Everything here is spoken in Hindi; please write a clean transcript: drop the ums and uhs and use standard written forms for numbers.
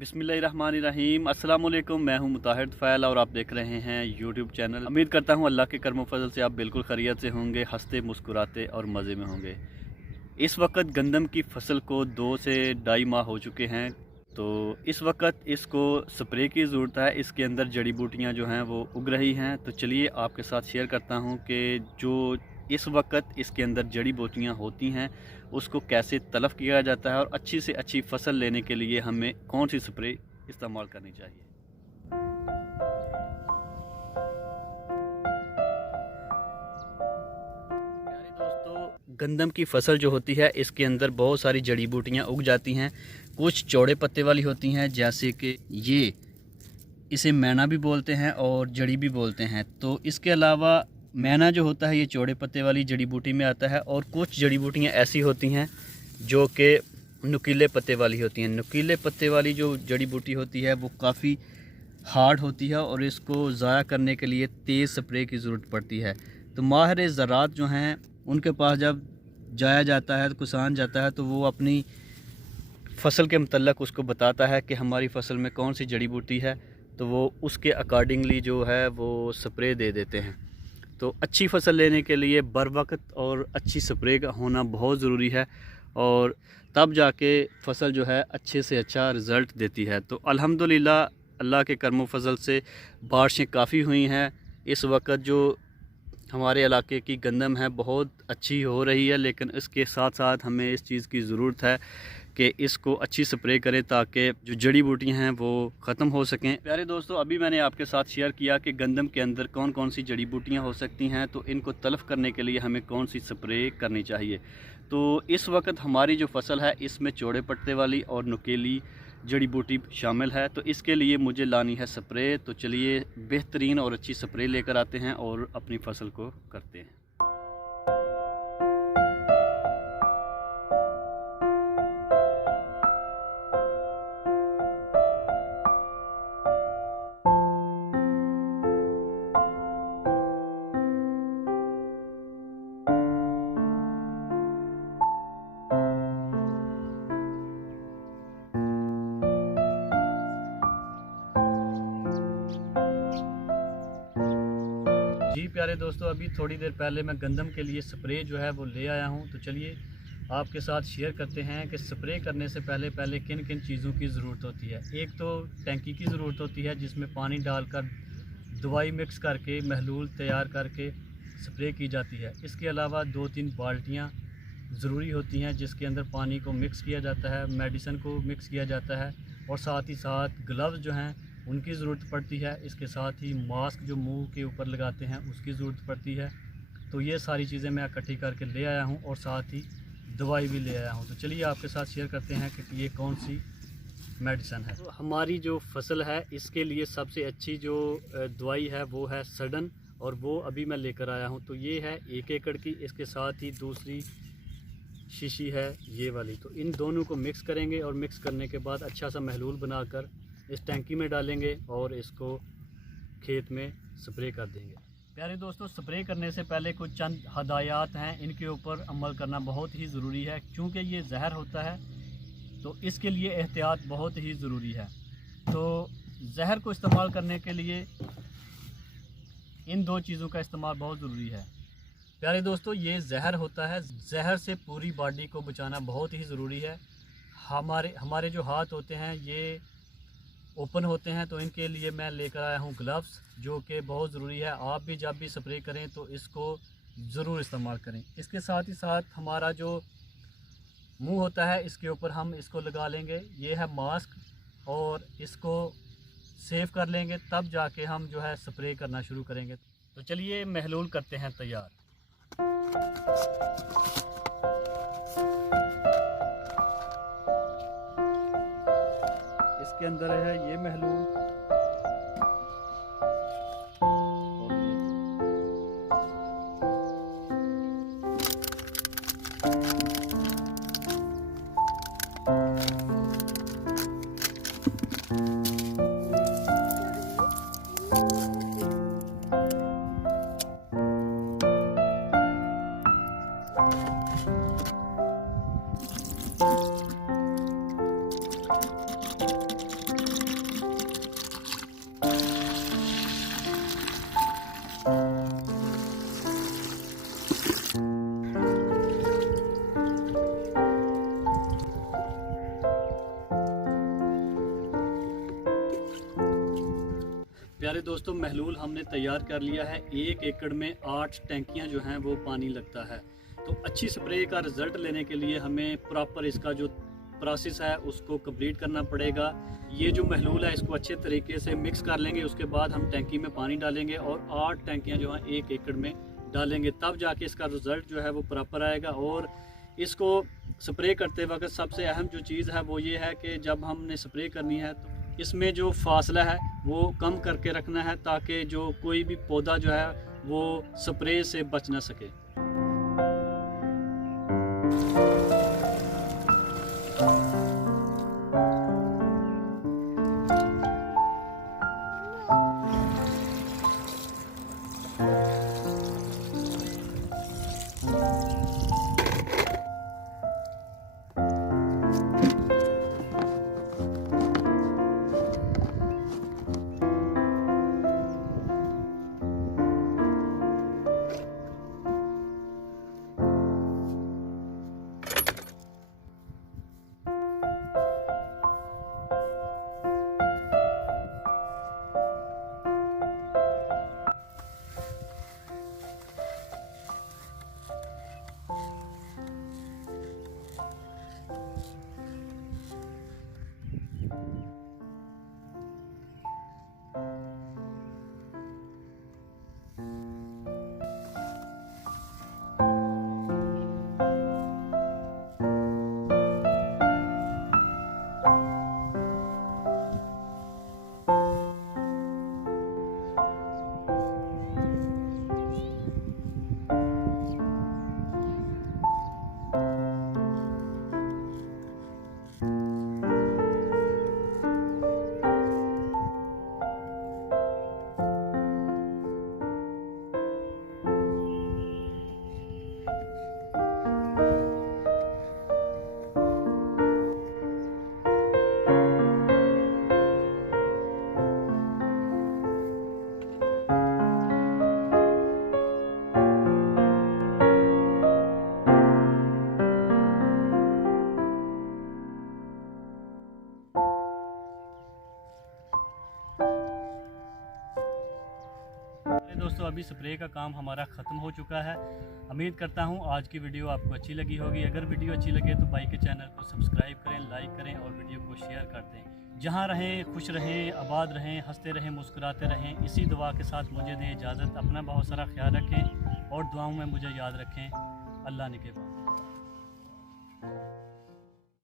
बिस्मिल्लाहिर्रहमानिर्रहीम। अस्सलाम वालेकुम। मैं हूं मुताहिर फ़ैल और आप देख रहे हैं यूट्यूब चैनल। उम्मीद करता हूं अल्लाह के करम फजल से आप बिल्कुल खैरियत से होंगे, हंसते मुस्कुराते और मज़े में होंगे। इस वक्त गंदम की फसल को 2 से ढाई माह हो चुके हैं, तो इस वक्त इसको स्प्रे की ज़रूरत है। इसके अंदर जड़ी बूटियाँ जो हैं वो उग रही हैं। तो चलिए आपके साथ शेयर करता हूँ कि जो इस वक्त इसके अंदर जड़ी बूटियाँ होती हैं उसको कैसे तलब किया जाता है और अच्छी से अच्छी फसल लेने के लिए हमें कौन सी स्प्रे इस्तेमाल करनी चाहिए। प्यारे दोस्तों, गंदम की फसल जो होती है इसके अंदर बहुत सारी जड़ी बूटियाँ उग जाती हैं। कुछ चौड़े पत्ते वाली होती हैं, जैसे कि ये, इसे मैना भी बोलते हैं और जड़ी भी बोलते हैं। तो इसके अलावा मैना जो होता है ये चौड़े पत्ते वाली जड़ी बूटी में आता है, और कुछ जड़ी बूटियाँ ऐसी होती हैं जो कि नुकीले पत्ते वाली होती हैं। नुकीले पत्ते वाली जो जड़ी बूटी होती है वो काफ़ी हार्ड होती है और इसको ज़ाया करने के लिए तेज़ स्प्रे की ज़रूरत पड़ती है। तो माहिर ज़राअत जो हैं उनके पास जब जाया जाता है, किसान जाता है, तो वो अपनी फसल के मतलब उसको बताता है कि हमारी फसल में कौन सी जड़ी बूटी है, तो वो उसके अकॉर्डिंगली जो है वो स्प्रे दे देते हैं। तो अच्छी फसल लेने के लिए बर वक्त और अच्छी स्प्रे का होना बहुत ज़रूरी है, और तब जाके फसल जो है अच्छे से अच्छा रिज़ल्ट देती है। तो अल्हम्दुलिल्लाह अल्लाह के करम फजल से बारिशें काफ़ी हुई हैं। इस वक्त जो हमारे इलाके की गंदम है बहुत अच्छी हो रही है, लेकिन इसके साथ साथ हमें इस चीज़ की ज़रूरत है कि इसको अच्छी स्प्रे करें ताकि जो जड़ी बूटियां हैं वो ख़त्म हो सकें। प्यारे दोस्तों, अभी मैंने आपके साथ शेयर किया कि गंदम के अंदर कौन कौन सी जड़ी बूटियां हो सकती हैं, तो इनको तलफ़ करने के लिए हमें कौन सी स्प्रे करनी चाहिए। तो इस वक्त हमारी जो फसल है इसमें चौड़े पत्ते वाली और नुकीली जड़ी बूटी शामिल है, तो इसके लिए मुझे लानी है स्प्रे। तो चलिए बेहतरीन और अच्छी स्प्रे लेकर आते हैं और अपनी फसल को करते हैं। जी प्यारे दोस्तों, अभी थोड़ी देर पहले मैं गंदम के लिए स्प्रे जो है वो ले आया हूँ। तो चलिए आपके साथ शेयर करते हैं कि स्प्रे करने से पहले पहले किन किन चीज़ों की ज़रूरत होती है। एक तो टैंकी की ज़रूरत होती है जिसमें पानी डालकर दवाई मिक्स करके महलूल तैयार करके स्प्रे की जाती है। इसके अलावा 2-3 बाल्टियाँ ज़रूरी होती हैं जिसके अंदर पानी को मिक्स किया जाता है, मेडिसिन को मिक्स किया जाता है, और साथ ही साथ ग्लव्स जो हैं उनकी ज़रूरत पड़ती है। इसके साथ ही मास्क जो मुंह के ऊपर लगाते हैं उसकी ज़रूरत पड़ती है। तो ये सारी चीज़ें मैं इकट्ठी करके ले आया हूँ, और साथ ही दवाई भी ले आया हूँ। तो चलिए आपके साथ शेयर करते हैं कि ये कौन सी मेडिसिन है। तो हमारी जो फसल है इसके लिए सबसे अच्छी जो दवाई है वो है सडन, और वो अभी मैं लेकर आया हूँ। तो ये है 1 एकड़ की। इसके साथ ही दूसरी शीशी है ये वाली। तो इन दोनों को मिक्स करेंगे, और मिक्स करने के बाद अच्छा सा महलूल बनाकर इस टैंकी में डालेंगे और इसको खेत में स्प्रे कर देंगे। प्यारे दोस्तों, स्प्रे करने से पहले कुछ चंद हदायत हैं, इनके ऊपर अमल करना बहुत ही ज़रूरी है। क्योंकि ये जहर होता है तो इसके लिए एहतियात बहुत ही ज़रूरी है। तो जहर को इस्तेमाल करने के लिए इन 2 चीज़ों का इस्तेमाल बहुत ज़रूरी है। प्यारे दोस्तों, ये जहर होता है, जहर से पूरी बॉडी को बचाना बहुत ही ज़रूरी है। हमारे जो हाथ होते हैं ये ओपन होते हैं, तो इनके लिए मैं लेकर आया हूँ ग्लव्स, जो कि बहुत ज़रूरी है। आप भी जब भी स्प्रे करें तो इसको ज़रूर इस्तेमाल करें। इसके साथ ही साथ हमारा जो मुंह होता है इसके ऊपर हम इसको लगा लेंगे, ये है मास्क, और इसको सेव कर लेंगे, तब जाके हम जो है स्प्रे करना शुरू करेंगे। तो चलिए महलूल करते हैं तैयार। इसके अंदर है ये महलूल, और दोस्तों महलूल हमने तैयार कर लिया है। 1 एकड़ में 8 टैंकियां जो हैं वो पानी लगता है। तो अच्छी स्प्रे का रिज़ल्ट लेने के लिए हमें प्रॉपर इसका जो प्रोसेस है उसको कंप्लीट करना पड़ेगा। ये जो महलूल है इसको अच्छे तरीके से मिक्स कर लेंगे, उसके बाद हम टैंकी में पानी डालेंगे और 8 टैंकियाँ जो हैं 1 एकड़ में डालेंगे, तब जाके इसका रिज़ल्ट जो है वो प्रॉपर आएगा। और इसको स्प्रे करते वक्त सबसे अहम जो चीज़ है वो ये है कि जब हमने स्प्रे करनी है तो इसमें जो फासला है वो कम करके रखना है, ताकि जो कोई भी पौधा जो है वो स्प्रे से बच ना सके। दोस्तों अभी स्प्रे का काम हमारा ख़त्म हो चुका है। उम्मीद करता हूँ आज की वीडियो आपको अच्छी लगी होगी। अगर वीडियो अच्छी लगे तो भाई के चैनल को सब्सक्राइब करें, लाइक करें और वीडियो को शेयर कर दें। जहाँ रहें खुश रहें, आबाद रहें, हंसते रहें, मुस्कुराते रहें। इसी दुआ के साथ मुझे दें इजाज़त। अपना बहुत सारा ख्याल रखें और दुआओं में मुझे याद रखें। अल्लाह निगहबान।